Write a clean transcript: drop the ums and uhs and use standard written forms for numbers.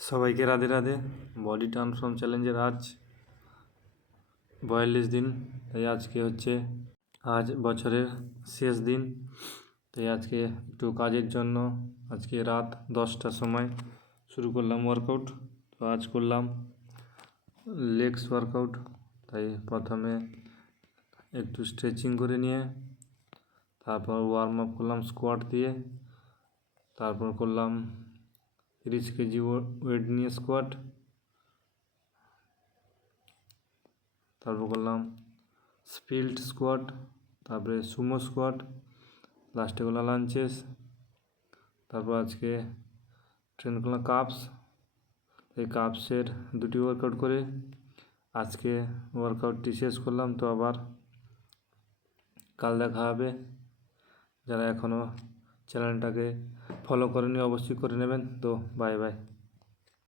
সবাইকে Radhe Radhe. Body transform চ্যালেঞ্জের আজ 42 দিন। তাই আজকে হচ্ছে বছরের শেষ দিন। তাই আজকে একটু কাজের জন্য আজকে রাত 10টার সময় শুরু করলাম ওয়ার্কআউট। তো আজ করলাম লেগস ওয়ার্কআউট। তাই প্রথমে একটু স্ট্রেচিং করে নিয়ে তারপর ওয়ার্ম আপ করলাম স্কোয়াট দিয়ে, তারপর করলাম 30 কেজি ওয়েট নিয়ে স্কোয়াট, তারপর করলাম স্পিল্ট স্কোয়াট, তারপরে সুমো স্কোয়াট, লাস্টে করলাম লাঞ্চেস। তারপর আজকে ট্রেন করলাম কাপস। এই কাপসের দুটি ওয়ার্কআউট করে আজকে ওয়ার্কআউটটি শেষ করলাম। তো আবার কাল দেখা হবে। যারা এখনও চ্যানেলটাকে ফলো করেনি অবশ্যই করে নেবেন। তো বাই বাই।